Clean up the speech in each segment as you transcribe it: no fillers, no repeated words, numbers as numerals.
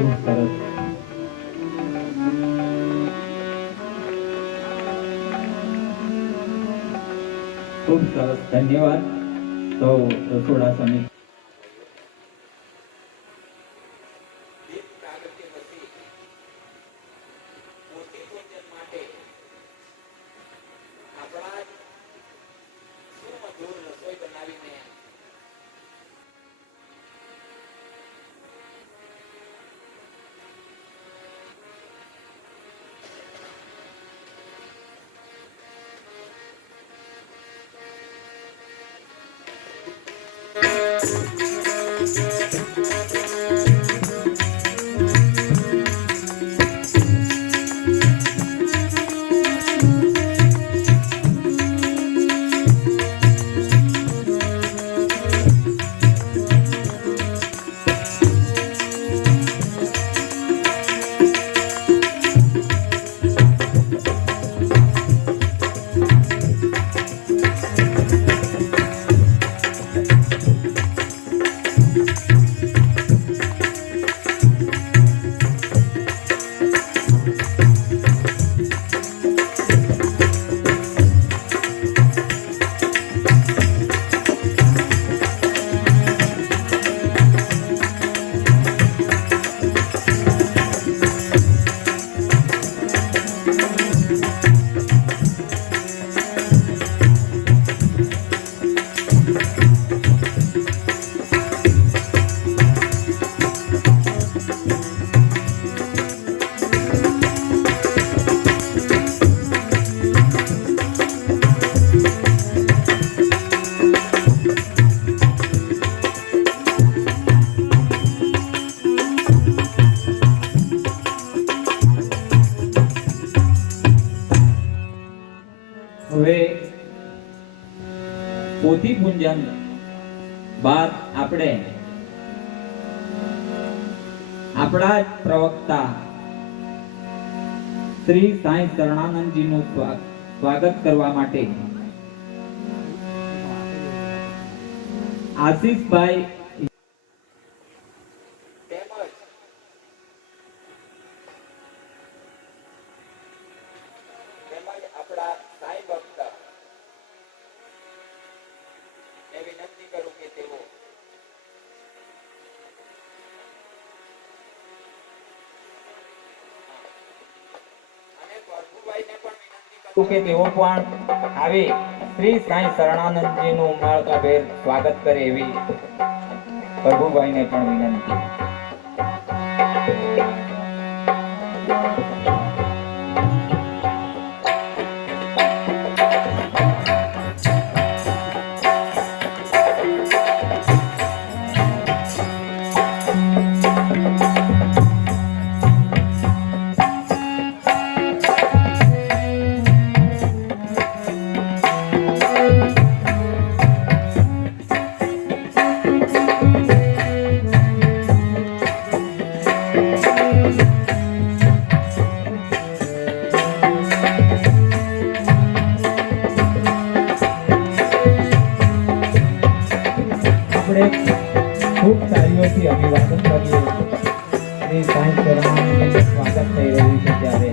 ખૂબ સરસ. ખૂબ સરસ, ધન્યવાદ. તો રસોડા સમિતિ હવે પોથી પૂજન બાદ આપણે આપણા જ પ્રવક્તા શ્રી સાંઈ શરણાનંદજીનું સ્વાગત કરવા માટે આશીષભાઈ કે તેઓ પણ આવી શ્રી સાંઈ શરણાનંદજીનું ઉમળકાભેર સ્વાગત કરે એવી પ્રભુભાઈને પણ વિનંતી. ખૂબ તાળીઓથી અભિવાદન કરીએ. શ્રી સાંઈ શરણાનંદજીનું સ્વાગત થઈ રહ્યું છે ત્યારે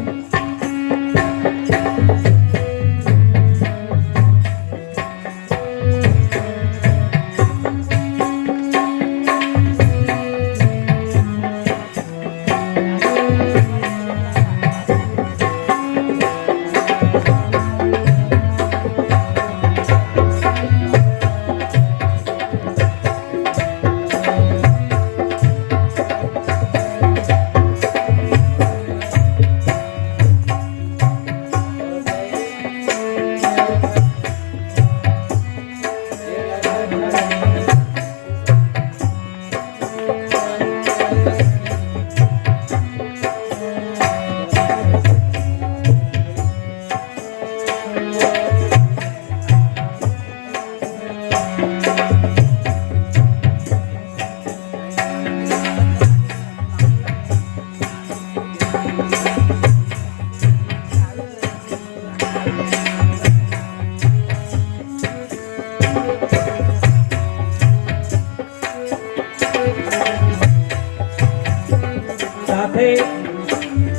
સાથે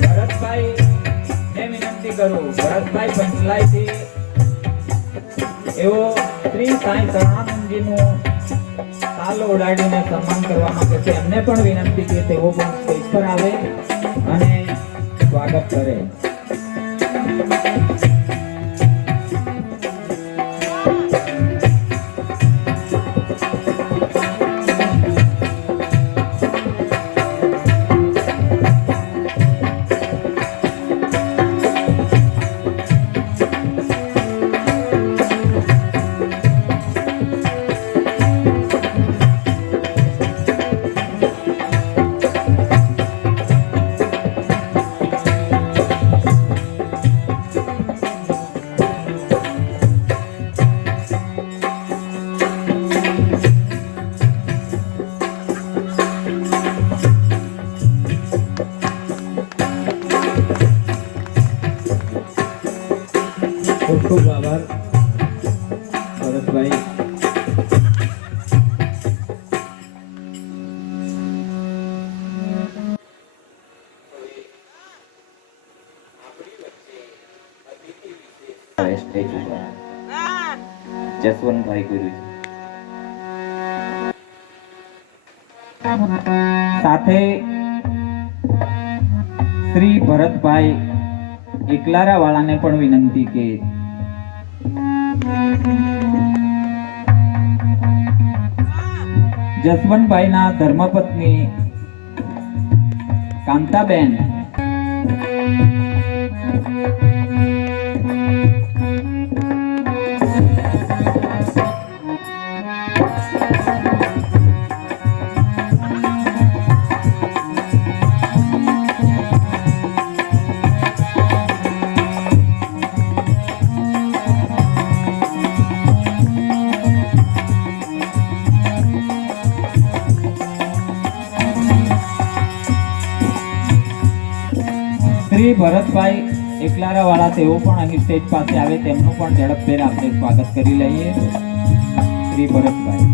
ભરતભાઈ ને વિનંતી કરું, ભરતભાઈ પંચલાઈથી એવો શ્રી સાંઈ શરણાનંદજીનું તાલ ઉડાડીને સન્માન કરવા માંગે છે. એમને પણ વિનંતી કે તેઓ પણ સ્ટેજ પર આવે અને સ્વાગત કરે. ખૂબ ખૂબ આભાર ભરતભાઈ. જસવંતભાઈ ગુરુજી સાથે શ્રી ભરતભાઈ એકલારા વાળાને પણ વિનંતી કે જસવંતભાઈના ધર્મપત્ની કાંતાબેન શ્રી ભરતભાઈ એકલારા વાળા તેઓ પણ અહીં સ્ટેજ પાસે આવે, તેમનું પણ ઝડપભેર આપણે સ્વાગત કરી લઈએ. શ્રી ભરતભાઈ.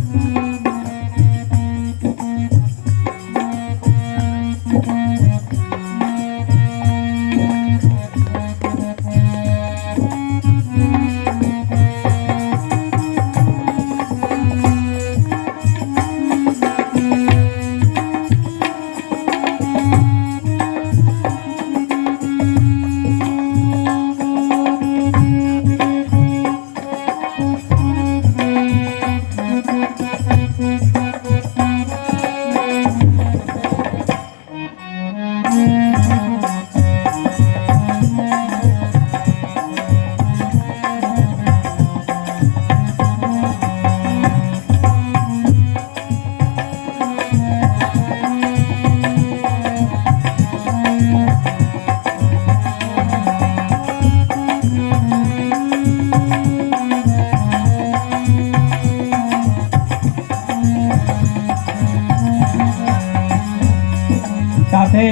સાથે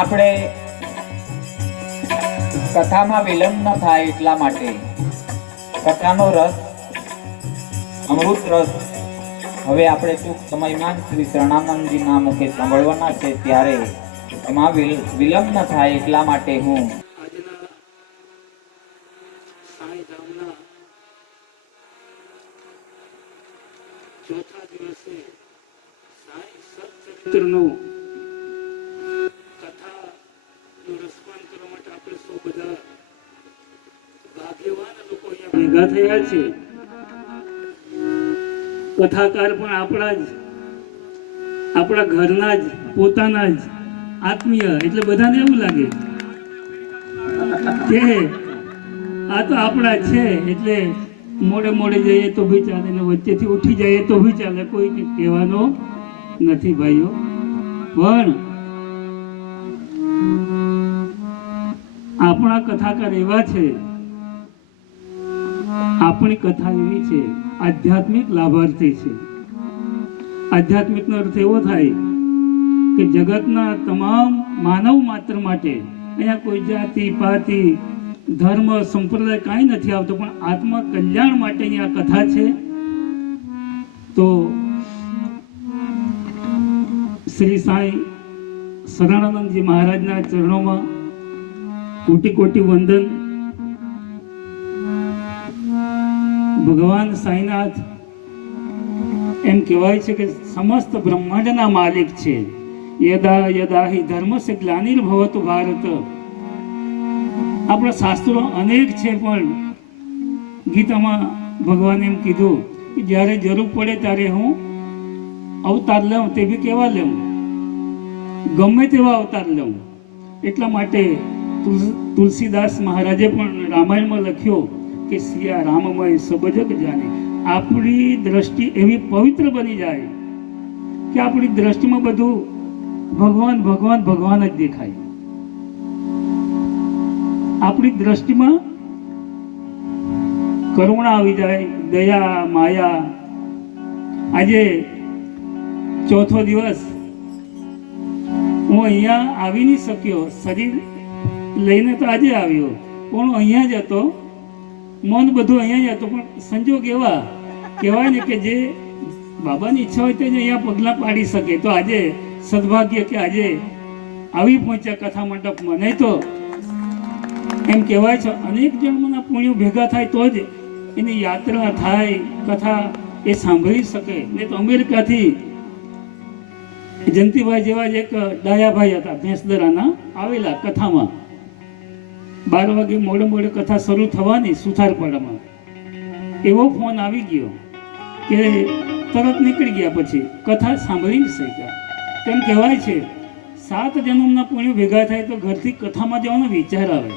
આપણે કથામાં વિલંબ ન થાય એટલા માટે કથાનો રસ, અમૃત રસ હવે આપણે ટૂંક સમયમાં શ્રી શરણાનંદજીના મુખે સાંભળવાના છે, ત્યારે એમાં વિલંબ ન થાય એટલા માટે હું ચોથા દિવસે સાંઈ સત્ચરિત્રનું કથાનું રસપાન કરવા માટે આપણે સૌ બધા ભાગ્યવાન લોકો અહીંયા ભેગા થયા છે. કથાકાર પણ આપણા ઘરના જ, પોતાના જ આત્મીય, એટલે બધાને એવું લાગે કે આ તો આપણા છે, એટલે મોડે મોડે જઈએ તો ભી ચાલે ને વચ્ચેથી ઉઠી જઈએ તો ભી ચાલે, કોઈ કહેવાનો નથી ભાઈઓ. પણ આપણા કથાકાર એવા છે, આપણી કથા એવી છે, આધ્યાત્મિક લાભાર્થી છે. આધ્યાત્મિકનો અર્થ એવો થાય કે જગતના તમામ માનવ માત્ર માટે અહીંયા કોઈ જાતિ પાતિ ધર્મ સંપ્રદાય કાંઈ નથી આવતો, પણ આત્મા કલ્યાણ માટેની આ કથા છે. તો શ્રી સાંઈ શરણાનંદજી મહારાજના ચરણોમાં કોટી કોટી વંદન. ભગવાન સાંઈનાથ એમ કહેવાય છે કે સમસ્ત બ્રહ્માંડના માલિક છે. યદા યદા હિ ધર્મસ્ય ગ્લાનિર્ભવતુ ભારત. આપણા શાસ્ત્રો અનેક છે, પણ ગીતામાં ભગવાને એમ કીધું કે જ્યારે જરૂર પડે ત્યારે હું અવતાર લઉં, તે બી કેવા લઉં, ગમે તેવા અવતાર લઉં. એટલા માટે તુલસીદાસ મહારાજે પણ રામાયણમાં લખ્યો કે સિયા રામમય સબ જગ જાને. આપણી દ્રષ્ટિ એવી પવિત્ર બની જાય કે આપણી દ્રષ્ટિમાં બધું ભગવાન ભગવાન ભગવાન જ દેખાય. આપણી દ્રષ્ટિમાં કરુણા આવી જાય, દયા, માયા. આજે ચોથો દિવસ હું અહીંયા આવી નહીં શક્યો, શરીર લઈને તો આજે આવ્યો, પણ અહીંયા જ હતો, મન બધું અહીંયા જ હતું. પણ સંજોગ એવા કહેવાય ને કે જે બાબાની ઈચ્છા હોય તે જ અહીંયા પગલાં પાડી શકે. તો આજે સદભાગ્ય કે આજે આવી પહોંચ્યા કથા મંડપમાં. નહીં તો એમ કહેવાય છે અનેક જન્મના પુણ્યો ભેગા થાય તો જ એની યાત્રા થાય, કથા એ સાંભળી શકે. નહીં તો અમેરિકાથી જયંતિભાઈ જેવા જ એક ડાયાભાઈ હતા ભેંસદરાના, આવેલા કથામાં. 12 વાગે મોડે મોડે કથા શરૂ થવાની સુથારપાડામાં. એવો ફોન આવી ગયો કે તરત નીકળી ગયા, પછી કથા સાંભળી જ શક્યા. તેમ કહેવાય છે 7 જન્મના પુણ્યો ભેગા થાય તો ઘરથી કથામાં જવાનો વિચાર આવે.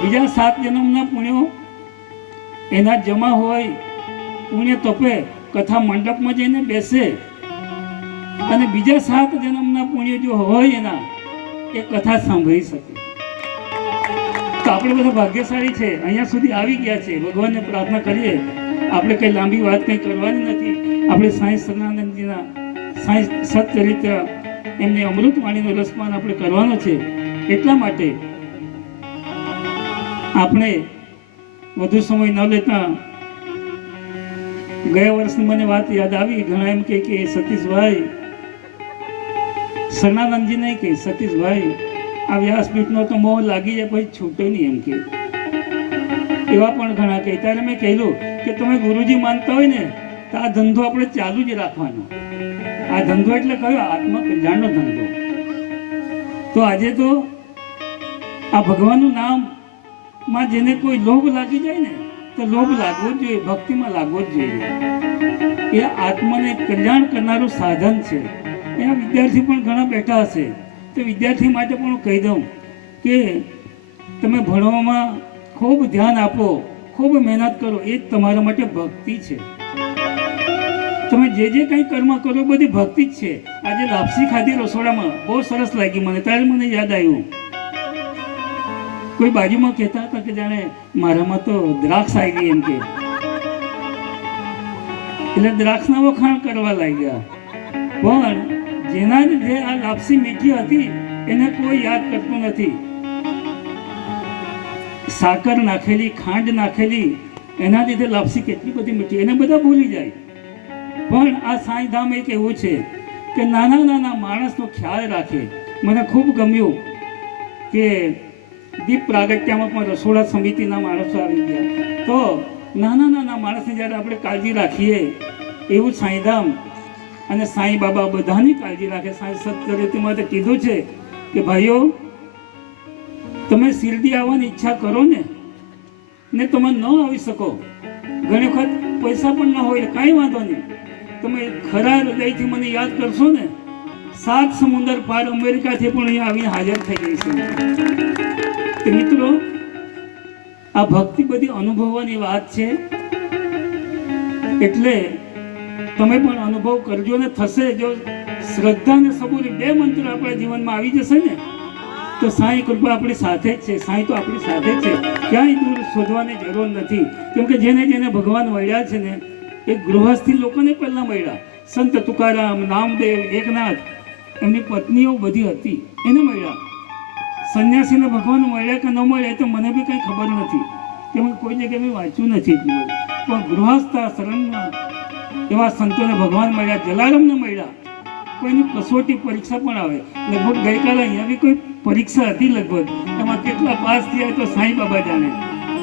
બીજા 7 જન્મના પુણ્યો એના જમા હોય, પુણ્ય તપે, કથા મંડપમાં જઈને બેસે, અને બીજા 7 જન્મના પુણ્ય જો હોય એના, એ કથા સાંભળી શકે. તો આપણે બધા ભાગ્યશાળી છે, અહીંયા સુધી આવી ગયા છે. ભગવાનને પ્રાર્થના કરીએ, આપણે કંઈ લાંબી વાત કંઈ કરવાની નથી. આપણે સાંઈ શરણાનંદજીના સાંઈ સત્ચરિત્ર એમની અમૃતવાણીનો રસપાન આપણે કરવાનો છે. એટલા માટે આપણે વધુ સમય ન લેતા, ગયા વર્ષની મને વાત યાદ આવી. ઘણા એમ કે સતીશભાઈ, શરણાનંદજી નહીં કે સતીશભાઈ, આ વ્યાસપીઠનો તો મોહ લાગી જાય પછી છૂટે નહીં, એમ કે એવા પણ ઘણા કહે. ત્યારે મેં કહેલું કે તમે ગુરુજી માનતા હોય ને તો આ ધંધો આપણે ચાલુ જ રાખવાનો. આ ધંધો એટલે કયો? આત્મકલ્યાણનો ધંધો. તો આજે તો આ ભગવાનનું નામ માં જેને કોઈ લોભ લાગી જાય ને, તો લોભ લાગવો જ જોઈએ, ભક્તિમાં લાગવો જ જોઈએ. એ આત્માને કલ્યાણ કરનારું સાધન છે. એના વિદ્યાર્થી પણ ઘણા બેઠા હશે, તો વિદ્યાર્થી માટે પણ હું કહી દઉં કે તમે ભણવામાં ખૂબ ધ્યાન આપો, ખૂબ મહેનત કરો, એ જ તમારા માટે ભક્તિ છે. તમે જે કંઈ કર્મ કરો બધી ભક્તિ જ છે. આજે લાપસી ખાધી રસોડામાં, બહુ સરસ લાગી મને, ત્યારે મને યાદ આવ્યું. કોઈ બાજુમાં કહેતા હતા કે જાણે મારામાં તો દ્રાક્ષ આવી ગઈ, એમ કે એટલે દ્રાક્ષના વખાણ કરવા લાગ્યા. પણ જેના જે આ લાપસી મીઠી હતી એને કોઈ યાદ કરતું નથી. સાકર નાખેલી, ખાંડ નાખેલી, એના લીધે લાપસી કેટલી બધી મીઠી, એને બધા ભૂલી જાય. પણ આ સાંઈધામ એક એવું છે કે નાના નાના માણસનો ખ્યાલ રાખે. મને ખૂબ ગમ્યું કે દીપ પ્રાગટ્યામાં પણ રસોડા સમિતિના માણસો આવી ગયા. તો નાના નાના માણસની જ્યારે આપણે કાળજી રાખીએ, એવું સાંઈધામ અને સાંઈ બાબા બધાની કાળજી રાખે. સાંઈ સત્ચરિત્રમાં તો કીધું છે કે ભાઈઓ, તમે શિરડી આવવાની ઈચ્છા કરો ને તમે ન આવી શકો, ઘણી વખત પૈસા પણ ન હોય, કાંઈ વાંધો નહીં, તમે ખરા હૃદયથી મને યાદ કરશો ને, 7 સમુદ્ર પાર અમેરિકાથી પણ અહીંયા આવીને હાજર થઈ જઈશું. મિત્રો, આ ભક્તિ બધી અનુભવવાની વાત છે. એટલે તમે પણ અનુભવ કરજો ને થશે. જો શ્રદ્ધા અને સબૂરી 2 મંત્રો આપણા જીવનમાં આવી જશે ને, તો સાંઈ કૃપા આપણી સાથે જ છે. સાંઈ તો આપણી સાથે જ છે, ક્યાંય દૂર શોધવાની જરૂર નથી. કેમ કે જેને જેને ભગવાન મળ્યા છે ને, એ ગૃહસ્થી લોકોને પહેલા મળ્યા. સંત તુકારામ, નામદેવ, એકનાથ, એમની પત્નીઓ બધી હતી, એને મળ્યા. સંન્યાસીને ભગવાન મળ્યા કે ન મળ્યા તો મને બી કંઈ ખબર નથી, કે મેં કોઈ જગ્યાએ મેં વાંચ્યું નથી એટલું બધું. પણ ગૃહસ્થ શરણમાં એવા સંતોને ભગવાન મળ્યા, જલારામને મળ્યા. કોઈની કસોટી પરીક્ષા પણ આવે. લગભગ ગઈકાલે અહીંયા બી કોઈ પરીક્ષા હતી લગભગ, એમાં કેટલા પાસ થયા તો સાંઈ બાબા જાણે.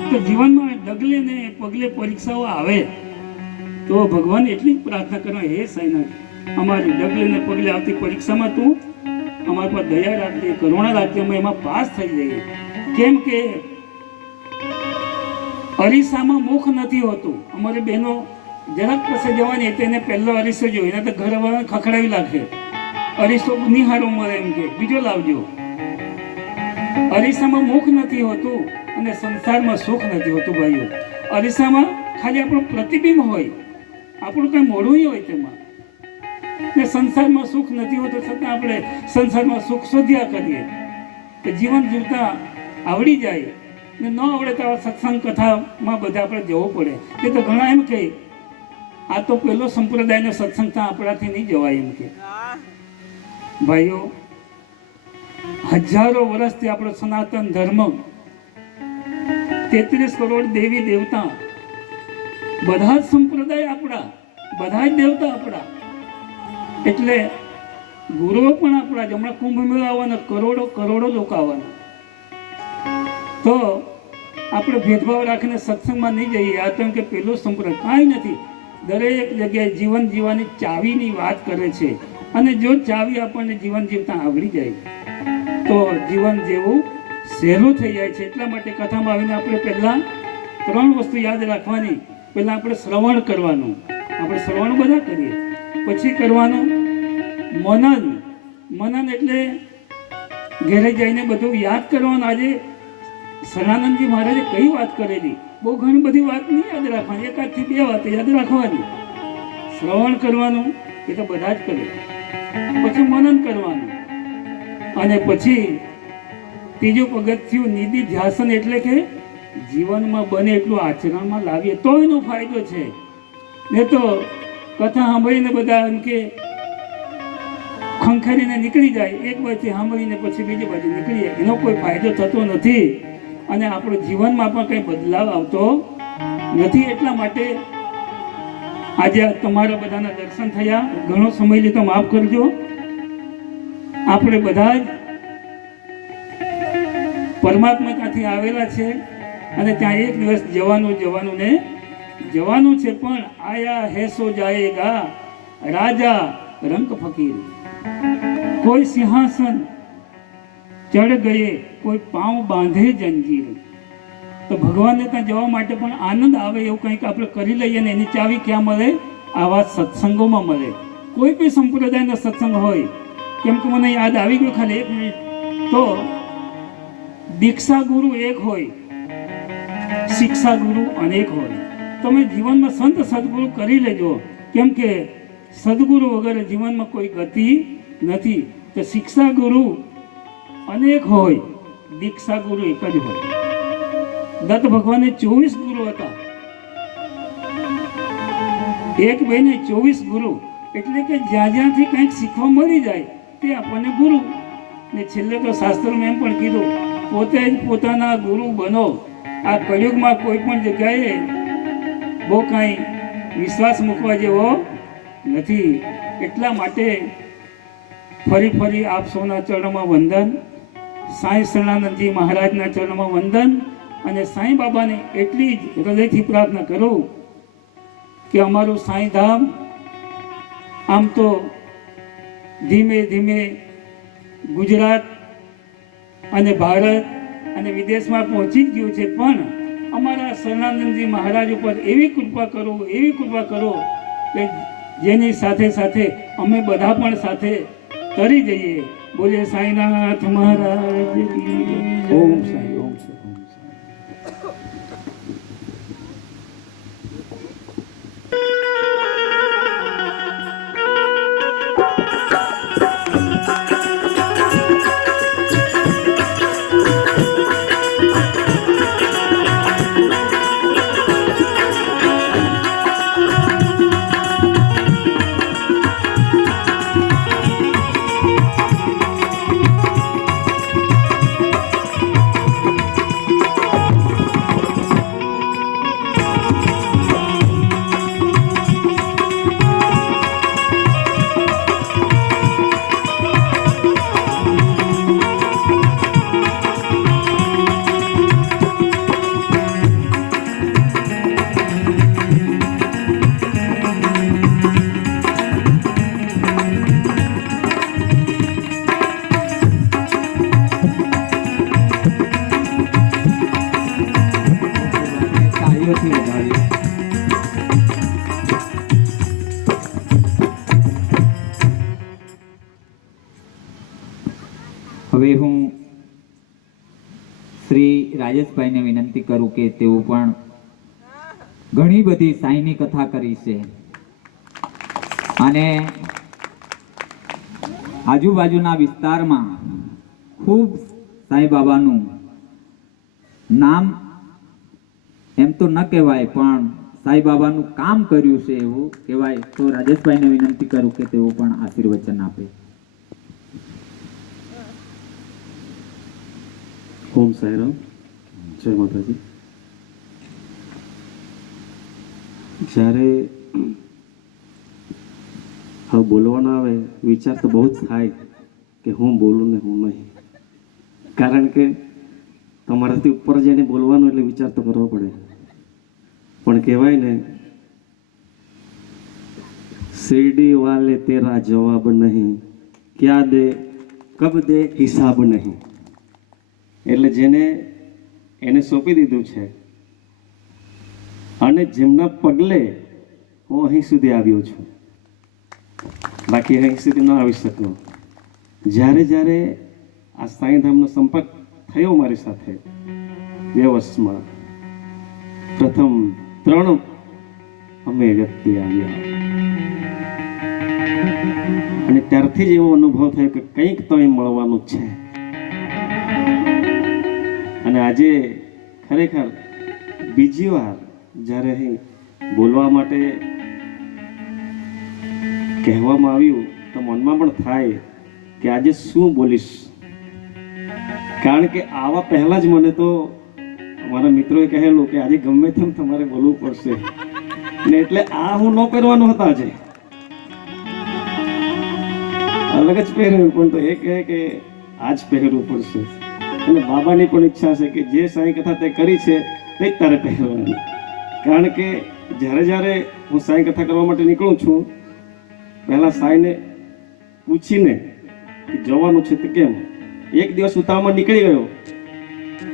તો જીવનમાં ડગલે ને પગલે પરીક્ષાઓ આવે તો ભગવાન એટલી જ પ્રાર્થના કરવા, હે સાંઈનાથ, અમારી ડગલે ને પગલે આવતી પરીક્ષામાં તું અમારા પર દયા રાખજે, કરુણા રાખજે, અમે એમાં પાસ થઈ જઈએ. કેમ કે અરીસામાં મુખ નથી હોતું. અમારી બહેનો જરાક કસે જવાની તેને પહેલો અરીસો જોયો, એને તો ઘરવાળાને ખખડાવી નાખે, અરીસો નિહાળો મળે એમ કે બીજો લાવજો. અરીસામાં મુખ નથી હોતું અને સંસારમાં સુખ નથી હોતું ભાઈઓ. અરીસામાં ખાલી આપણું પ્રતિબિંબ હોય, આપણું કંઈ મોઢું હોય તેમાં, ને સંસારમાં સુખ નથી હોતું છતાં આપણે સંસારમાં સુખ શોધ્યા કરીએ. કે જીવન જીવતા આવડી જાય ને ન આવડે તો સત્સંગ કથામાં બધા આપણે જવું પડે. કે તો ઘણા એમ કહે આ તો પેલો સંપ્રદાયનો સત્સંગ ત્યાં આપણાથી નહીં જવાય એમ કે. ભાઈઓ, હજારો વર્ષથી આપણો સનાતન ધર્મ, 33 કરોડ દેવી દેવતા, બધા જ સંપ્રદાય આપણા, બધા જ દેવતા આપણા, એટલે ગુરુઓ પણ આપણા. હમણાં કુંભ મેળા આવવાના, કરોડો કરોડો લોકો આવવાના. તો આપણે ભેદભાવ રાખીને સત્સંગમાં નહીં જઈએ. આ તો એમ કે પેલો સંપ્રદાય કાંઈ નથી. દરેક જગ્યાએ જીવન જીવવાની ચાવીની વાત કરે છે, અને જો ચાવી આપણને જીવન જીવતા આવડી જાય તો જીવન જેવું સહેલું થઈ જાય છે. એટલા માટે કથામાં આવીને આપણે પહેલાં 3 વસ્તુ યાદ રાખવાની. પહેલાં આપણે શ્રવણ કરવાનું, આપણે શ્રવણ બધા કરીએ. પછી કરવાનું મનન. મનન એટલે ઘેરે જઈને બધું યાદ કરવાનું. આજે સનાનંદજી મહારાજે કઈ વાત કરેલી, બહુ ઘણી બધી વાત નહીં યાદ રાખવાની, 1 થી 2 વાત યાદ રાખવાની. શ્રવણ કરવાનું એ તો બધા જ કરે. પછી મનન કરવાનું, અને પછી ત્રીજું પગથિયું નિધિ ધ્યાસન, એટલે કે જીવનમાં બને એટલું આચરણમાં લાવીએ તો એનો ફાયદો છે. ને તો કથા સાંભળીને બધા એમ કે ખંખેરીને નીકળી જાય, એક બાજુથી સાંભળીને પછી બીજી બાજુ નીકળી જાય, એનો કોઈ ફાયદો થતો નથી અને આપણું જીવનમાં પણ કંઈ બદલાવ આવતો નથી. એટલા માટે આજે તમારા બધાના દર્શન થયા. ઘણો સમય લીધો, માફ કરજો. આપણે બધા જ પરમાત્મા ત્યાંથી આવેલા છે અને ત્યાં એક દિવસ જવાનું ને જવાનું છે. પણ આયા હેસો જાયેગા રાજા રંગ ફકીર. કોઈ સિંહાસન ચઢ ગયે, કોઈ પાँव બાંધે જંજીર. તો ભગવાનને ત્યાં જવા માટે પણ આનંદ આવે એવું કંઈક આપણે કરી લઈએ ને એની ચાવી ક્યાં મળે? આવા સત્સંગોમાં મળે. કોઈ બી સંપ્રદાયનો સત્સંગ હોય. કેમ કે મને યાદ આવી ગયું ખાલી 1 મિનિટ. તો દીક્ષા ગુરુ એક હોય, શિક્ષા ગુરુ અનેક હોય. તમે જીવનમાં સંત સદગુરુ કરી લેજો. કેમ કે સદગુરુ વગર જીવનમાં કોઈ ગતિ નથી. તો શિક્ષા ગુરુ અનેક હોય, દીક્ષા ગુરુ એક જ હોય. દત્ત ભગવાને 24 ગુરુ હતા, એક બે ને 24 ગુરુ. એટલે કે જ્યાં જ્યાંથી કંઈક શીખવા મળી જાય તે આપણને ગુરુ. ને છેલ્લે તો શાસ્ત્રમાં એમ પણ કીધું, પોતે જ પોતાના ગુરુ બનો. આ કળિયુગમાં કોઈ પણ જગ્યાએ બહુ કાંઈ વિશ્વાસ મૂકવા જેવો નથી. એટલા માટે ફરી આપ સૌના ચરણોમાં વંદન, સાંઈ શરણાનંદજી મહારાજના ચરણોમાં વંદન, અને સાંઈ બાબાને એટલી જ હૃદયથી પ્રાર્થના કરું કે અમારું સાંઈ ધામ આમ તો ધીમે ધીમે ગુજરાત અને ભારત અને વિદેશમાં પહોંચી જ ગયું છે. પણ અમારા શરણાનંદજી મહારાજ ઉપર એવી કૃપા કરો કે જેની સાથે સાથે અમે બધા પણ સાથે તરી જઈએ. બોલે સાંઈનાથ મહારાજ કી જય. ઓમ સાંઈ, ઓમ સાંઈ. હવે હું શ્રી રાજેશભાઈને વિનંતી કરું કે તેઓ પણ ઘણી બધી સાઈની કથા કરી છે અને આજુબાજુના વિસ્તારમાં ખૂબ સાંઈ બાબાનું નામ એમ તો ન કહેવાય પણ સાંઈ બાબાનું કામ કર્યું છે એવું કહેવાય. તો રાજેશભાઈને વિનંતી કરું કે તેઓ પણ આશીર્વચન આપે. ઓમ સાંઈરામ, જય માતાજી. જ્યારે હવે બોલવાનો આવે વિચાર તો બહુ જ થાય કે હું બોલું ને હું નહીં, કારણ કે તમારાથી ઉપર જઈને બોલવાનું એટલે વિચાર તો કરવો પડે. પણ કહેવાય ને, શિરડી વાલે તેરા જવાબ નહીં, ક્યાં દે કબ દે હિસાબ નહીં. એટલે જેને એને સોંપી દીધું છે અને જેમના પગલે હું અહીં સુધી આવ્યો છું, બાકી અહીં સુધી ન આવી શકું. જ્યારે જ્યારે આ સાંઈધામનો સંપર્ક થયો મારી સાથે 2 વર્ષમાં, પ્રથમ 3 અમે વ્યક્તિ આવ્યા અને ત્યારથી જ એવો અનુભવ થયો કે કંઈક તો અહીં મળવાનું જ છે. અને આજે ખરેખર બીજી વાર જ્યારે અહીં બોલવા માટે કહેવામાં આવ્યું તો મનમાં પણ થાય કે આજે શું બોલીશ, કારણ કે આવા પહેલા જ મને તો મારા મિત્રોએ કહેલું કે આજે ગમે તેમ તમારે બોલવું પડશે ને, એટલે આ હું ન પહેરવાનો હતો. આજે અલગ જ પહેર્યું પણ તો એ કહે કે આજ પહેરવું પડશે. અને બાબાની પણ ઈચ્છા છે કે જે સાંઈ કથા તે કરી છે તે જ તારે પહેરવાની, કારણ કે જ્યારે જ્યારે હું સાંઈ કથા કરવા માટે નીકળું છું, પહેલાં સાંઈને પૂછીને કે જવાનું છે તો કેમ. એક દિવસ ઉતાવળમાં નીકળી ગયો